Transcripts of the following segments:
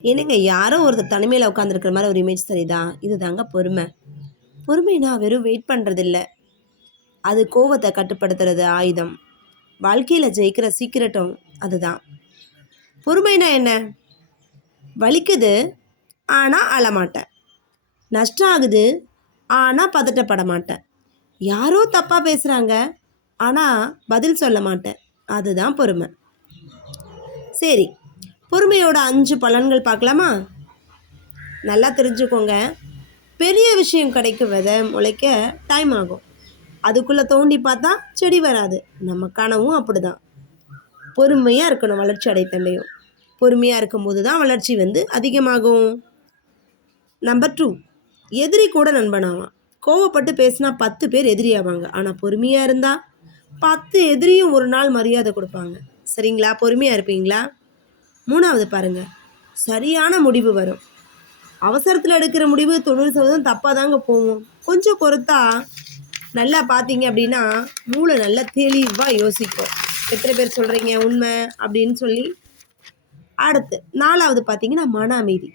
என்னங்க யாரோ ஒருத்தர் தனிமையில உட்காந்துருக்கிற மாரி ஒரு இமேஜ் தெரியுதா? இதுதாங்க பொறுமை. பொறுமைனா வெறும் வெயிட் பண்றது இல்ல. அது கோவத்த கட்டுப்படுத்துறது ஆயுதம். வாழ்க்கையில ஜெயிக்கிற சீக்ரெட்டும் அதுதான். பொறுமைனா என்ன? வலிக்குது, ஆனா அழமாட்டேன். நஷ்டம் ஆகுது, ஆனா பதட்டப்பட மாட்டேன். யாரோ தப்பா பேசுறாங்க, ஆனா பதில் சொல்ல மாட்டேன். அதுதான் பொறுமை. சரி, பொறுமையோட 5 பலன்கள் பார்க்கலாமா? நல்லா தெரிஞ்சுக்கோங்க. பெரிய விஷயம் கிடைக்கும் விதை முளைக்க டைம் ஆகும். அதுக்குள்ளே தோண்டி பார்த்தா செடி வராது. நம்ம கனவும் அப்படிதான். பொறுமையாக இருக்கணும் வளர்ச்சி அடைத்தண்டையும். பொறுமையாக இருக்கும்போது தான் வளர்ச்சி அதிகமாகும். நம்பர் 2, எதிரி கூட நண்பனாவான். கோவப்பட்டு பேசினா 10 பேர் எதிரி ஆவாங்க. ஆனால் பொறுமையாக இருந்தால் 10 எதிரியும் ஒரு நாள் மரியாதை கொடுப்பாங்க. சரிங்களா? பொறுமையாக இருப்பீங்களா? 3வது பாருங்க, சரியான முடிவு வரும். அவசரத்தில் எடுக்கிற முடிவு 90% தப்பாக தாங்க போகும். கொஞ்சம் பொறுத்தா நல்லா பார்த்தீங்க அப்படின்னா மூளை நல்லா தெளிவாக யோசிக்கும். எத்தனை பேர் சொல்கிறீங்க உண்மை அப்படின்னு சொல்லி. அடுத்து 4வது பார்த்தீங்கன்னா மன அமைதி.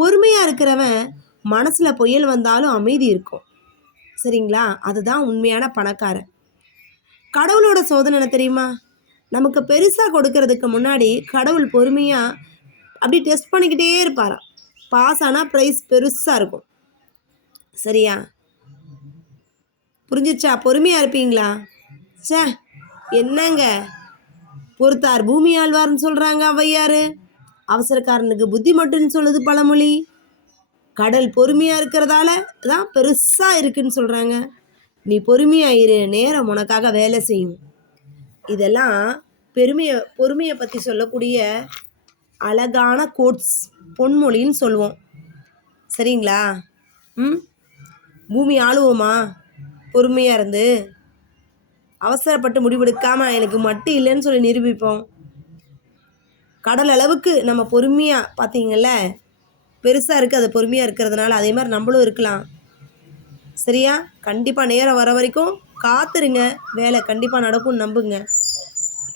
பொறுமையாக இருக்கிறவன் மனசில் புயல் வந்தாலும் அமைதி இருக்கும். சரிங்களா? அதுதான் உண்மையான பணக்காரன். கடவுளோட சோதனை என்ன தெரியுமா? நமக்கு பெருசாக கொடுக்கறதுக்கு முன்னாடி கடவுள் பொறுமையாக அப்படி டெஸ்ட் பண்ணிக்கிட்டே இருப்பாராம். பாஸ் ஆனால் ப்ரைஸ் பெருசாக இருக்கும். சரியா? புரிஞ்சிச்சா? பொறுமையாக இருப்பீங்களா? சே, என்னங்க பொறுத்தார் பூமி ஆழ்வார்னு சொல்கிறாங்க ஔவையார். அவசரக்காரனுக்கு புத்தி மட்டும்னு சொல்லுது பழமொழி. கடல் பொறுமையாக இருக்கிறதால தான் பெருசாக இருக்குன்னு சொல்கிறாங்க. நீ பொறுமையாக இரு, நேரம் உனக்காக வேலை செய்யும். இதெல்லாம் பொறுமையை பற்றி சொல்லக்கூடிய அழகான கோட்ஸ், பொன்மொழின்னு சொல்லுவோம். சரிங்களா? பூமி ஆளுவோமா பொறுமையாக இருந்து? அவசரப்பட்டு முடிவெடுக்காமல் எனக்கு மட்டும் இல்லைன்னு சொல்லி நிரூபிப்போம். கடல் அளவுக்கு நம்ம பொறுமையாக பார்த்தீங்கல்ல, பெருசாக இருக்குது. அது பொறுமையாக இருக்கிறதுனால அதே மாதிரி நம்மளும் இருக்கலாம். சரியா? கண்டிப்பாக நேரம் வர வரைக்கும் காத்துருங்க. வேலை கண்டிப்பாக நடக்கும்னு நம்புங்க.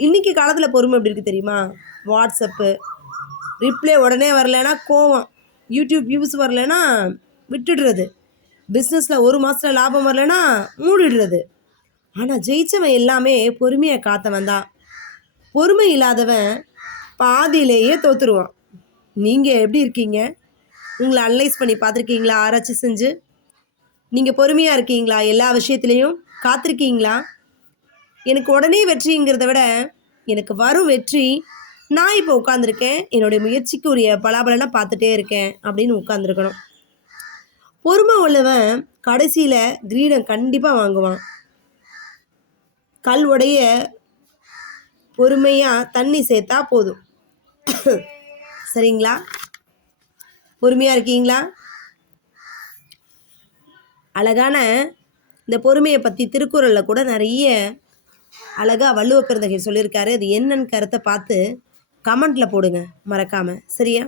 இன்றைக்கி காலத்தில் பொறுமை எப்படி இருக்குது தெரியுமா? வாட்ஸ்அப்பு ரிப்ளை உடனே வரலைன்னா கோவம், யூடியூப் வியூஸ் வரலைன்னா விட்டுடுறது, பிஸ்னஸில் 1 மாதத்தில் லாபம் வரலைன்னா மூடிடுறது. ஆனால் ஜெயிச்சவன் எல்லாமே பொறுமையை காத்தவன் தான். பொறுமை இல்லாதவன் பாதியிலேயே தோற்றுருவான். நீங்கள் எப்படி இருக்கீங்க? உங்களை அனலைஸ் பண்ணி பார்த்துருக்கீங்களா? ஆராய்ச்சி செஞ்சு நீங்கள் பொறுமையாக இருக்கீங்களா? எல்லா விஷயத்துலேயும் காத்திருக்கீங்களா? எனக்கு உடனே வெற்றிங்கிறத விட எனக்கு வரும் வெற்றி, நான் இப்போ உட்காந்துருக்கேன், என்னுடைய முயற்சிக்கு உரிய பலாபலனை பார்த்துட்டே இருக்கேன் அப்படின்னு உட்காந்துருக்கணும். பொறுமை உள்ளவன் கடைசியில் கிரீடம் கண்டிப்பாக வாங்குவான். கல் உடைய பொறுமையாக தண்ணி சேர்த்தா போதும். சரிங்களா? பொறுமையாக இருக்கீங்களா? அழகான இந்த பொறுமையை பற்றி திருக்குறளில் கூட நிறைய அழகாக வள்ளுவ பெருந்தகை சொல்லியிருக்காரு. அது என்னன்னு கருத்தை பார்த்து கமெண்ட்டில் போடுங்க மறக்காமல். சரியா?